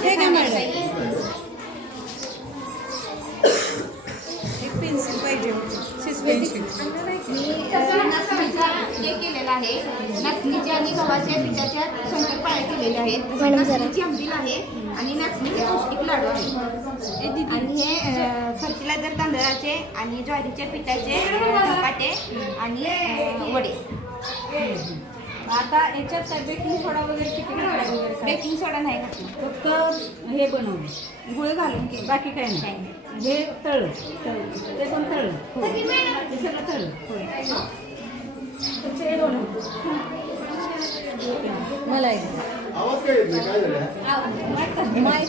एक पेन्सिल पाहिजे पेन्सिल हे केलेलं आहे नाचणीच्या आणि गव्हाच्या पिठाच्या शंकरपाळ्या केलेल्या आहेत, नाचणीची आंबील आहे आणि नाचणीचे पौष्टिक लाडू आहेत आणि हे फर्टिलायझर तांदळाचे आणि ज्वारीच्या पिठाचे धपाटे आणि वडे. आता याच्यात काय बेकिंग सोडा वगैरे किती घालायला वगैरे बेकिंग सोडा नाही घातला, फक्त हे बनवलं गुळ घालून केलं. बाकी काय नाही. हे तळलं ते पण तळलं हे सगळं तळलं मला आवाज काय येत नाही, काय झालं? माईक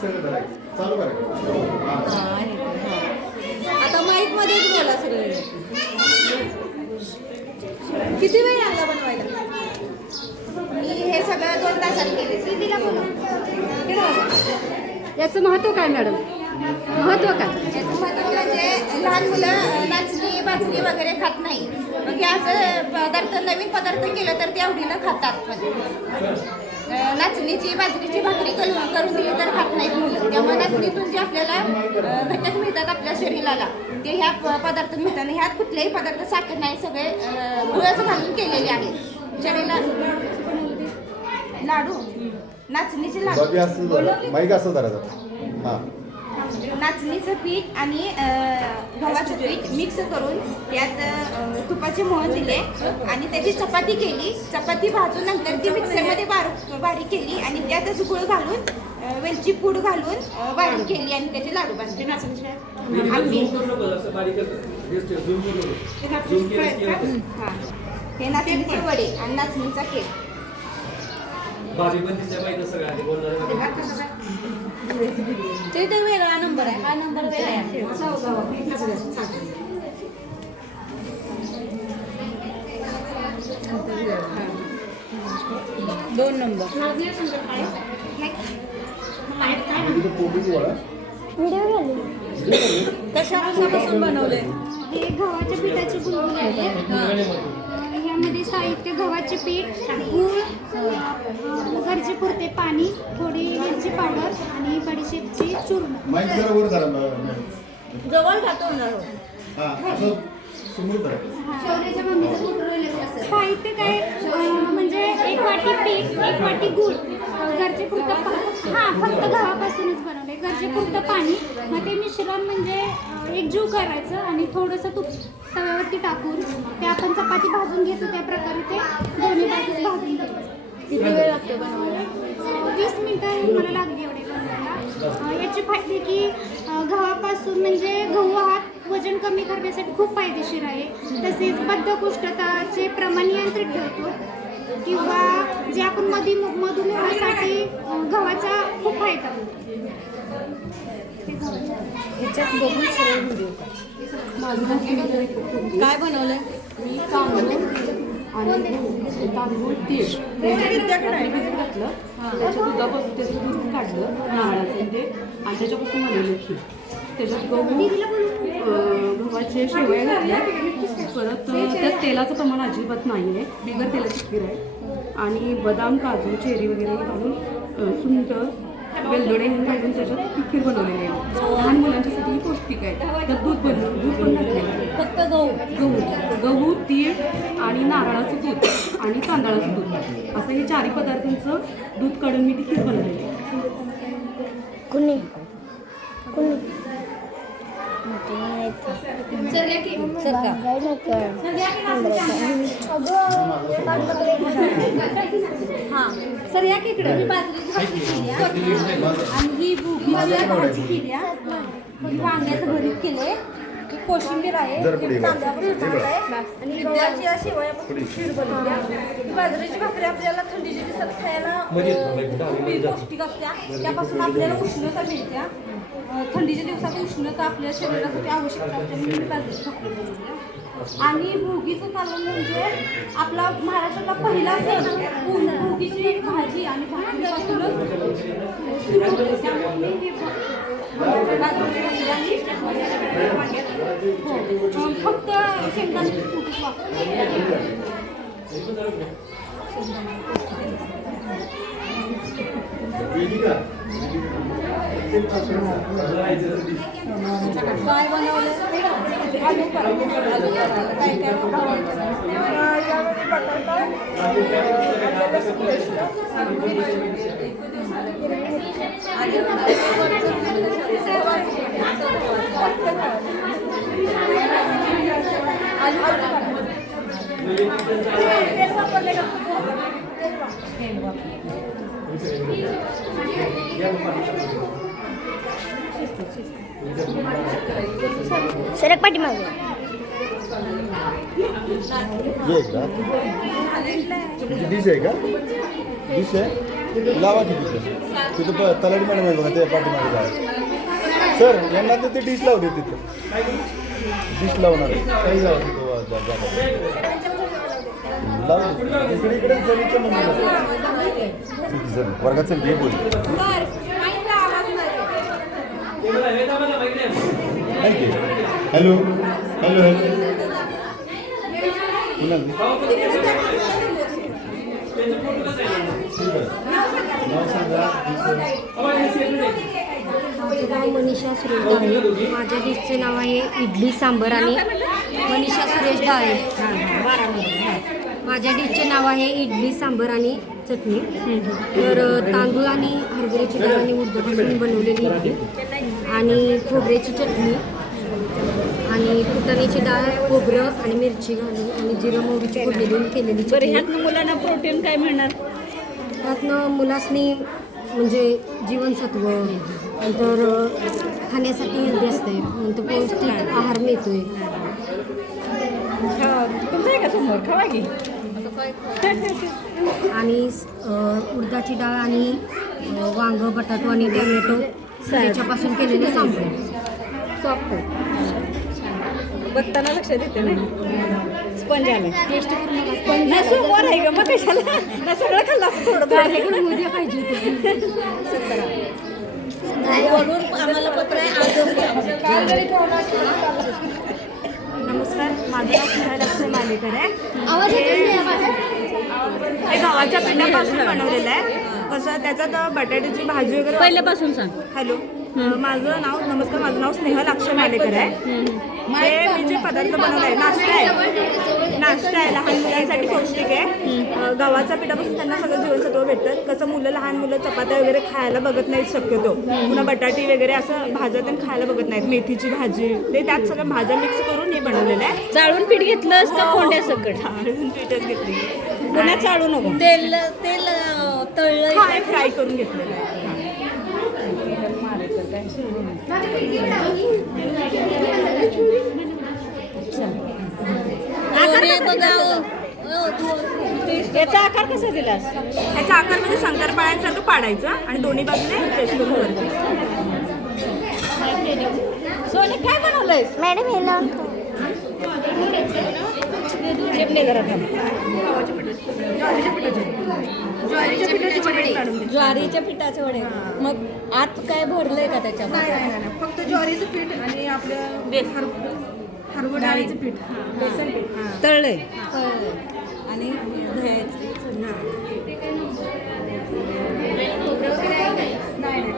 सगळं धरायचं. चालू करा. आता माईक मध्येच बोला सगळे. किती वेळ लागला बनवायला? मी हे सगळं 2 तासात केले. दिदीला बोलू. याचं महत्त्व काय मॅडम? महत्त्व काय? याचं महत्त्व म्हणजे लहान मुलं नाचणी बाजरी वगैरे खात नाही, मग हे असं पदार्थ नवीन पदार्थ केलं तर ते आवडीनं खातात. नाचणीची बाजरीची भाकरी करून दिली तर खात नाहीत मुलं, त्यामुळे नाचणीतून जे आपल्याला घटक मिळतात आपल्या शरीराला ते ह्या पदार्थ मिळतात. आणि ह्यात कुठलेही पदार्थ साखर नाही, सगळे गुळच घालून केलेले आहेत. शरीराला लाडू नाचणीचे लाडू माईक असं धरायचं. हां, नाचणीचं पीठ आणि गव्हाचं पीठ मिक्स करून त्यात तुपाचे मोहन दिले आणि त्याची चपाती केली. चपाती भाजून नंतर ती मिक्सरमध्ये बारीक केली आणि त्यातच गुळ घालून वेलची पूड घालून बारीक केली आणि त्याचे लाडू बांधले. नाचणीचे हे नाचणीचे वडे आणि नाचणीचा केक. ते तर वेगळा नंबर आहे, हा नंबर वेगळा आहे. 2 नंबर. कशापासून बनवले? हे गव्हाच्या पिठाचे गुलगुले आहेत. ह्यामध्ये साहित्य गव्हाचे पीठ, गूळ, गरजेपुरते पाणी, थोडी मिरची पावडर आणि बडीशेपची चूर्ण. माईक जरा वर धरा. जवळ जातो ना. हां, असं समोर धरा. साहित्य काय म्हणजे 1 वाटी पीठ, 1 वाटी गूळ, गरजेपुरतं फक्त गव्हापासूनच बनवले, गरजेपुरतं पाणी. मग ते मिश्रण म्हणजे एकजीव करायचं आणि थोडंसं तूप तव्यावरती टाकून ते आपण चपाती भाजून घेतो त्या प्रकारे ते दोन्ही बाजूस भाजून घ्यायचं. किती वेळ लागतो बनवायला? 20 मिनिटं मला लागली एवढे बनवायला. याचे फायदे की गव्हापासून म्हणजे गहू हा वजन कमी करण्यासाठी खूप फायदेशीर आहे. तसेच बद्धकोष्ठताचे प्रमाण नियंत्रित ठेवतो किंवा जे आपण मधुमेहासाठी गव्हाचा खूप फायदा होतो. ह्याच्यात बघून सरळ व्हिडिओ काय बनवलंय? आणि तांदूळ तीळ भिजत घातलं, त्याच्या दुधापासून त्याचं दूध काढलं नारळाचं ते आणि त्याच्यापासून बनवलं खीर. त्याच्यात गव्हाचे शेवया घातल्या, परत त्यात तेलाचं प्रमाण अजिबात नाही आहे, बिगर तेलाची खीर आहे. आणि बदाम काजू चेरी वगैरे घालून सुंठ वेलदोडे घालून त्याच्यात ती खीर बनवलेली आहे. लहान मुलांच्यासाठी पौष्टिक आहे. त्यात दूध पण घातलेलं आहे. फक्त गहू तीळ आणि नारळाचं दूध आणि तांदळाचं दूध असं हे 4 पदार्थांचं दूध काढून मी ती खीर बनवलेली आहे. कुणी हां सर या की इकडे. बाजरीची भाकरी केली आणि ही भाजी केली, वांग्याचं भरीत केलंय, कोशिंबीर आहे, तांदळापासून आहे आणि गव्हाची शेवयापासून खीर बनवली. ही बाजरीची भाकरी आपल्याला थंडीच्या दिवसात खायला खूप पौष्टिक असत्या, त्यापासून आपल्याला उष्णता मिळत्या. थंडीच्या दिवसात उष्णता आपल्या शरीरासाठी आवश्यक असते म्हणून ही बाजरीची भाकरी बनवली. आणि भोगीचं कालवण म्हणजे आपला महाराष्ट्रातला पहिला सण. भोगीची भाजी आणि भाकरीपासूनच सुरू होते, त्यामुळे मी फक्त शेंगदाण्याचे कूटच वापरते. वेदिका काय बनवलं आलू काय सरक पाठीमागे ये एकदा तुमची डिश आहे का डिश आहे लावा की तिथं तलाठी मॅडम आहे बघा ते पाठीमागे जावा सर यांना तर ते डिश लावू दे तिथं डिश लावणार आहे काही लावा तिथं इकडे इकडे जरीच्या म्हणून वर्गात चल घे बोल हॅलो हॅलो हॅलो माझं नाव मनीषा सुरेश डाळे. माझ्या डिशचे नाव आहे इडली सांबर आणि मनीषा सुरेश डाळे. माझ्या डिशचे नाव आहे इडली सांबर आणि चटणी. तर तांदूळ आणि हरभऱ्याची डाळ आणि उडदापासून बनवलेली इडली आणि खोबऱ्याची चटणी आणि फुटाण्याची डाळ खोबरं आणि मिरची घालून आणि जिरं मोहरीची फोडणी देऊन केलेली चटणी. ह्यातनं मुलांना प्रोटीन काय मिळणार? त्यातनं मुलासनी म्हणजे जीवनसत्व नंतर खाण्यासाठी हेल्दी असते नंतर पौष्टिक आहार मिळतोय. तुमचं आहे का समोर खावा की आणि उडदाची डाळ आणि वांग बटाटो आणि टोमॅटो त्याच्यापासून केलेलं सांबर सॉफ्ट बघताना लक्षात येते ना स्पंज आलं टेस्ट पूर्ण स्पंज समोर आहे का मग कशाला ना सगळं खाल्लं असं थोडं कार्यक्रम उद्या पाहिजे होते. आम्हाला पत्र आहे नमस्कार, माझं नाव स्नेहा लक्ष्मी मालेकर आहे. आवाज हे गव्हाच्या पिठापासून बनवलेलं आहे. कसं त्याच्यात बटाट्याची भाजी वगैरे पहिल्यापासून सांग. हॅलो, माझं नाव स्नेहा लक्ष्मी मालेकर आहे. हे मी जे पदार्थ बनवला आहे नाश्ता आहे लहान मुलांसाठी पौष्टिक आहे. गव्हाच्या पिठापासून त्यांना सगळं जीवनसत्व भेटतं. कसं लहान मुलं चपात्या वगैरे खायला बघत नाहीत शक्यतो, पुन्हा बटाटी वगैरे असं भाज्या पण खायला बघत नाहीत, मेथीची भाजी ते त्यात सगळ्या भाज्या मिक्स करून हे बनवलेलं आहे. चाळून पीठ घेतलंस का कोंड्या सकट? चाळून पीठच घेतली, पुण्यात चाळू नको. तेल तेल तळलं फ्राय करून घेतलेलं आहे. याचा आकार कसा दिलास? ह्याचा आकार म्हणजे शंकरपाळ्यांसारखं पाडायचं आणि दोन्ही बाजूने प्रेस करून वरती. सोने काय बनवलंय? मॅडम हे लावून चिमणे जरा थांब. ज्वारीच्या पिठाचे वडे. मग आत काय भरलंय का त्याच्यामध्ये? नाही, फक्त ज्वारीचं पीठ आणि आपलं हरभरा डाळीचं पीठ, बेसन पीठ तळलंय आणि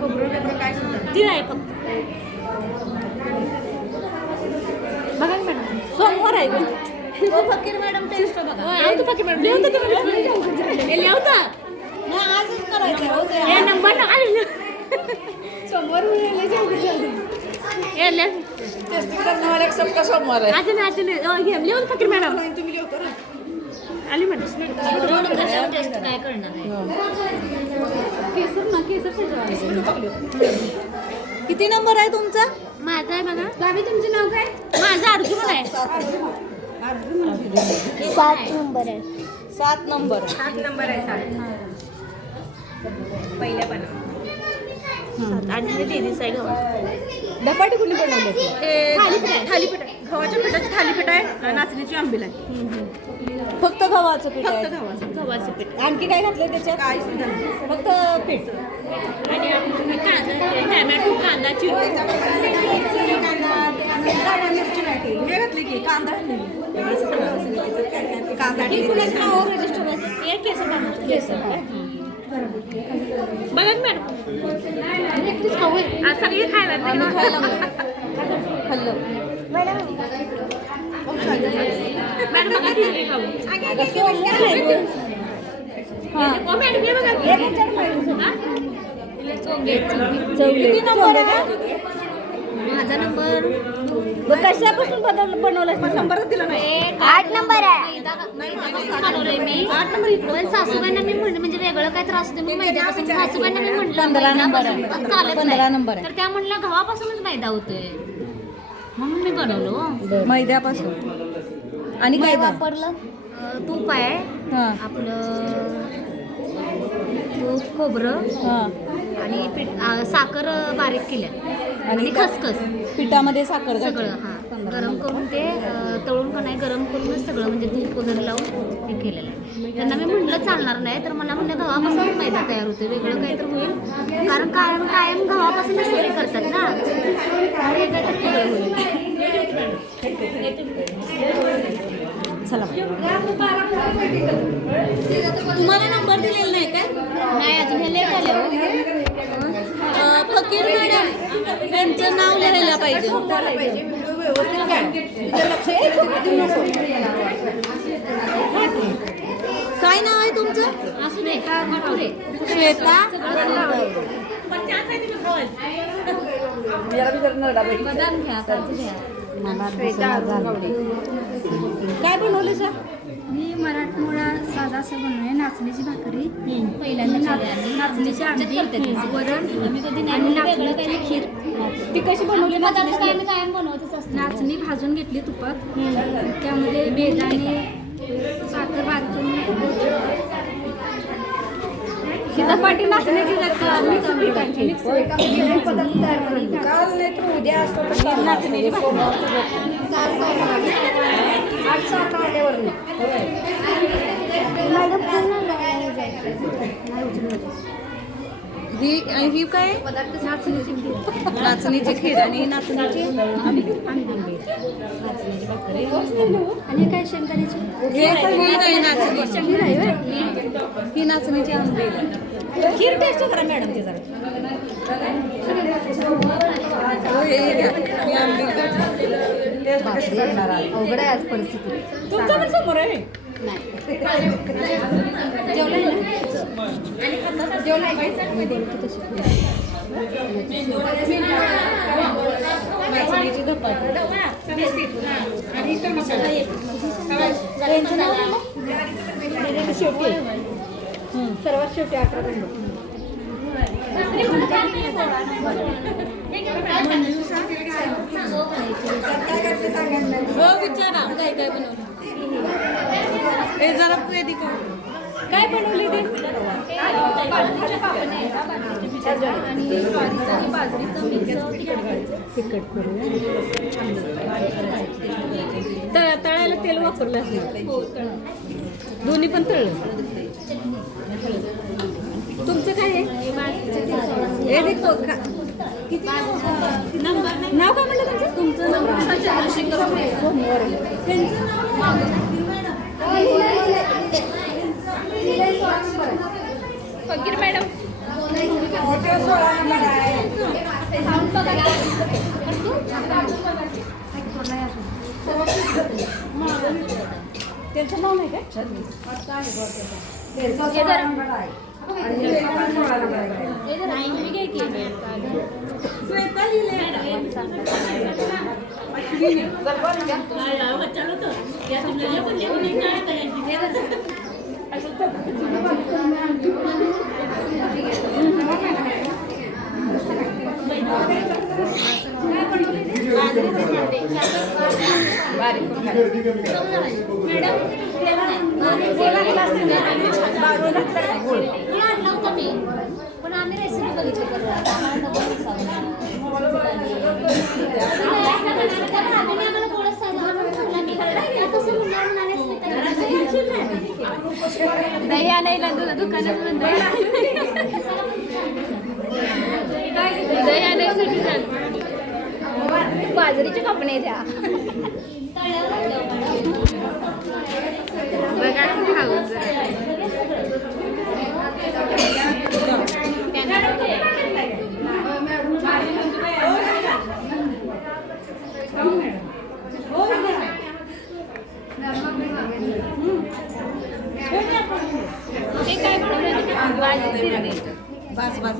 खोबरं वगैरे काय सुद्धा ती आहे फक्त. बघा ना मॅडम, सोमवार आहे गं. फकीर मॅडम टेस्ट बघा. फकीर मॅडम लिहता आजच करायचं. हे नंबर ना समोर सोमवार आहे. लिहून फकीर मॅडम तुम्ही लिहतो ना. आली मॅडम. काय करणार केसर ना केसर. किती नंबर आहे तुमचा? माझा आहे बघा. भाभी तुमचं नाव काय? माझा अर्जुन आहे. 7 नंबर आहे. 7 नंबर. 7 नंबर आहे. 7 पहिल्या पाना. आणि हे दीदीच आहे गव्हा. धपाटे कुणी बनवले? थालीपीठ गव्हाच्या पिठाची थालीपीठ आहे, नाचणीची आंबील आहे. फक्त गव्हाचं पीठ आहे. गव्हाचं पीठ. आणखी काय घातलं त्याच्यात? काय सुद्धा नाही. फक्त पीठ. आणि टॅमॅटो कांदा चिरून कांदा मिरची नाही केली. हे घातली की कांदा कांदा हे कुणाचं नाव रजिस्टर आहे? हे केसर बनवतो. केसर काय? बघा की मॅडम एकटीच खाऊ आज सगळी खायला खाल्लं मॅडम बघा की खाऊ मॅडम हे बघा माझा नंबर कशापासून बनवला नंबर दिला नाही 8 नंबर आहे बनवलंय मी 8 नंबर पण सासूबाईंना मी म्हणलं म्हणजे वेगळं काय त्रास होते मग मैद्यापासून सासूबाईंना मी म्हटलं 15 नंबर आहे. चालत 15 नंबर आहे. तर त्या म्हणल्या गव्हापासूनच मैदा होतोय म्हणून मी बनवलो मैद्यापासून आणि काय वापरलं तूप आहे हां आपलं तूप खोबरं हां आणि साखर बारीक केल्या आणि खसखस पिठामध्ये साखर सगळं हां गरम करून ते तळून का नाही गरम करूनच सगळं म्हणजे तूप वगैरे लावून हे केलेलं आहे त्यांना मी म्हटलं चालणार नाही तर मला म्हणलं गव्हापासून मैदा तयार होते वेगळं काही तर होईल कारण कायम गव्हापासूनच सोयी करतात ना वेगळं तर वेगळं होईल चला तुम्हाला नंबर दिलेला नाही काय नाही अजून हे लेट आले फकीर मॅडम यांचं नाव लिहायला पाहिजे काय नाव आहे तुमचं असू दे भटुरे श्वेता बदाम घ्या काजू घ्या काय बनवले सर मी मराठमोळा साधा असं बनवूया नाचणीची भाकरी पहिल्यांदा नाचणीची आमटी वरण आणि नाचणीची खीर ती कशी बनवली पदार्थ कायम बनवतच असते नाचणी भाजून घेतली तुपात त्यामध्ये बेदाणे साखर बारीक करून सीतापाटी नाचण्याची नाचण्याची ही काय नाचणीची खीर आणि नाचणीची आणि काय शेंगदाण्याची ही नाचणीची आंबील खीर टेस्ट करा मॅडम ती जरा अवघड आहे आज परिस्थिती तुमच्या पण समोर आहे सर्वात शेवटी 11 विचारा काय काय बनवलं हे जरा काय बनवली ते तिखट करून तळायला तेल वापरलं असेल दोन्ही पण तळलं तुमचं काय आहे नाव काय म्हणलं तुमचं फकीर मॅडम त्यांचं नाव नाही काय पण आम्ही रेसिपी बघितली दही आणायला दुकानात दही आणायसाठी बाजरीच्या कपडे द्या बघा खाऊ ते काय बनवलं? बस बस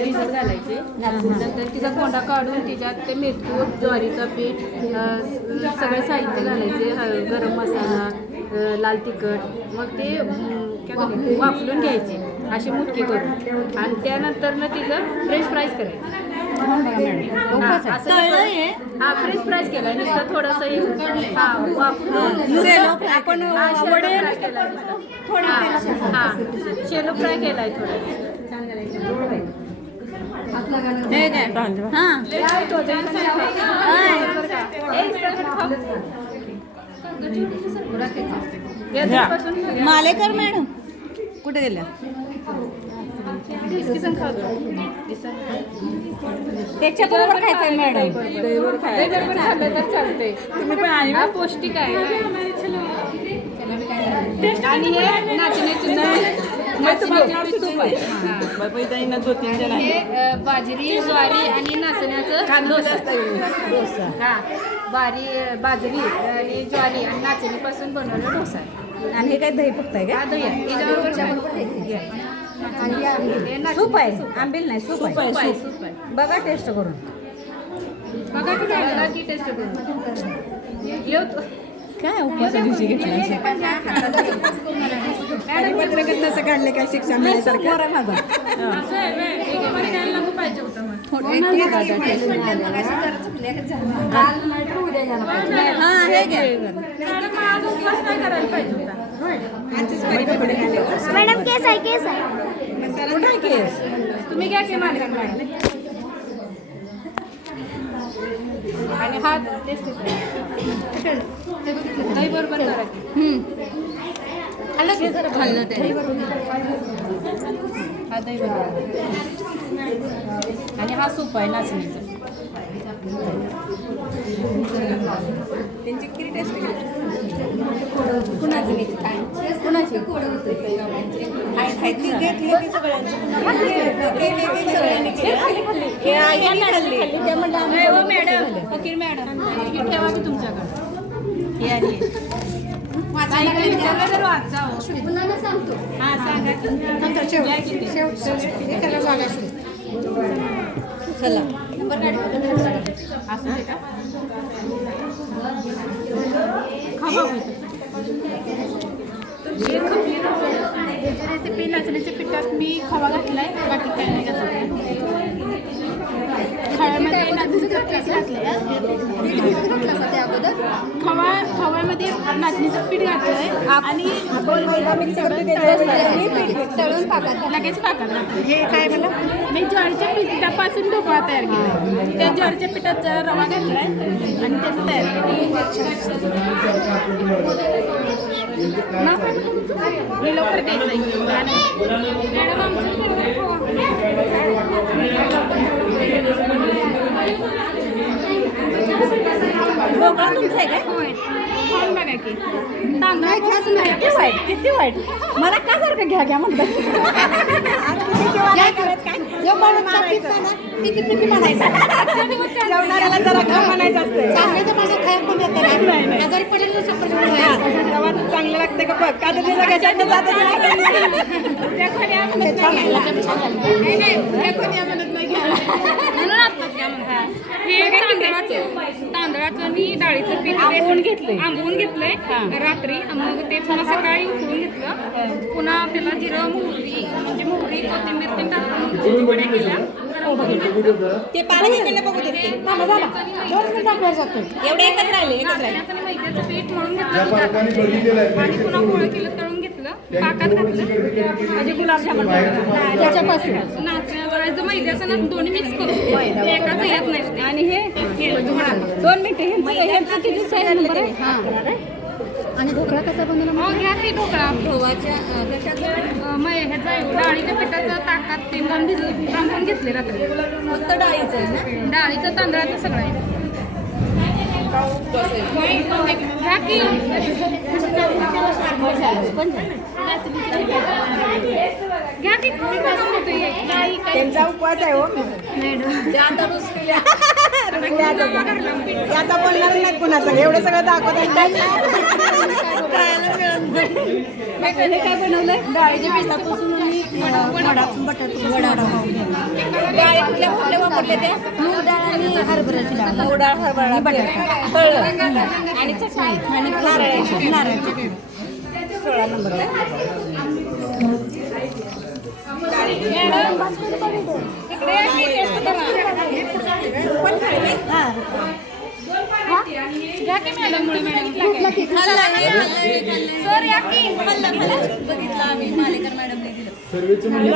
भिजत घालायचे नंतर तिचा कोंडा काढून तिच्यात ते मेथकूट ज्वारीचं पीठ सगळे साहित्य घालायचे गरम मसाला लाल तिखट मग ते वाफलून घ्यायचे असे मुटके करून आणि त्यानंतर ना तिचं फ्रेंच फ्राईज करायचं हा फ्रेंच फ्राईज केलं नुसतं थोडंसं आपण शेलो फ्राय केलाय थोडं मालेकर मॅडम कुठे गेल्या त्याच्याबरोबर खायचंय मॅडम खाल्लं तर चालतंय तुम्ही पण आहे पौष्टिक आहे आणि हे नाचण्याची सूप आहे हे बाजरी ज्वारी आणि नाचण्याचं डोसा हा बाजरी आणि ज्वारी आणि नाचणीपासून बनवलेला डोसा आणि हे काय दही फक्त आहे का दही सूप आहे आंबील नाही सूप आहे बघा टेस्ट करून बघा की टेस्ट करून येऊ काय उपवासा दिवशी घेतला कसं काढले काय शिक्षा मिळाल्यासारखं पाहिजे होतं हा हे घ्या करायला पाहिजे होता मॅडम केस आहे कुठे केस तुम्ही घ्या की मॅडम आणि हा टेस्ट दही बरोबर खाल्लं ते हा दही बरोबर आणि हा सूप आहे नाचणीचा त्यांची किती टेस्ट कुणाची कुणाची खायची घेतली की सगळ्यांची मॅडम फकीर मॅडम हे ठेवा की तुमच्याकडे हे आणि सांगतो हा सांगा चला असं का खावा रेसिपी नाचण्याच्या पिठात मी खवा घातलाय बाकी काय नाही घातलं खव्यामध्ये नाचणीचं पीठ घातलंय खव्यामध्ये नाचणीचं पीठ घातलंय आणि तळून पाकात लगेच पाकात घातलं हे काय मला मी ज्वारीच्या पिठापासून ढोकळा तयार केला त्या ज्वारीच्या पिठात जरा रवा घातलाय आणि त्याचं तयार मी लवकर द्यायचं मॅडम ढोकळा तुमचा आहे काय खाऊन बघा की किती वाईट किती वाईट मला का सारखं घ्या म्हणतात जेवणाऱ्याला जरा खा म्हणायचं असतं चांगलं लागतं का बघ का तांदळाचं आणि डाळीचं पीठ आंबवून घेतलंय रात्री मग ते पुन्हा सकाळी उकळून घेतलं पुन्हा त्याला जिरं मोहरी कोथिंबीर ते टाकून वड्या केल्या ते पाणी बघू देते एवढे एकच राहिले नाचण्याचं आणि मैद्याचं पीठ मळून घेतलं आणि पुन्हा गोळं केलं तळून घेतलं पाकात घातलं म्हणजे गुलाबजामुन त्याच्यापासून नाचण्याचं मैद्याचं ना दोन्ही मिक्स करून एकाच येत नाही आणि हे 2 मिनिटं आणि ढोकळा कसा बनवला मग? घ्या की ढोकळा मग ह्याचा डाळीच्या पिठाचं ताकात ते रांबून घेतले रात्री फक्त डाळीचं आहे ना? डाळीचं तांदळाचं सगळं आहे घ्या की घ्या की खूप मजा होते. त्यांचा उपवास आहे हो आता बोलणार नाही कुणाचं एवढं सगळं दाखवतात काय बनवलंय? डाळीच्या पिठापासून आणि वडा डाळी कुठल्या वापरले ते मूग डाळ आणि हरभऱ्याची डाळ आणि बटाटा आणि चटणी आणि नारळाची 16 नंबर घ्या की मॅडम सर या की बघितलं आम्ही मालेकर मॅडमने दिलं सर्वेचे म्हणजे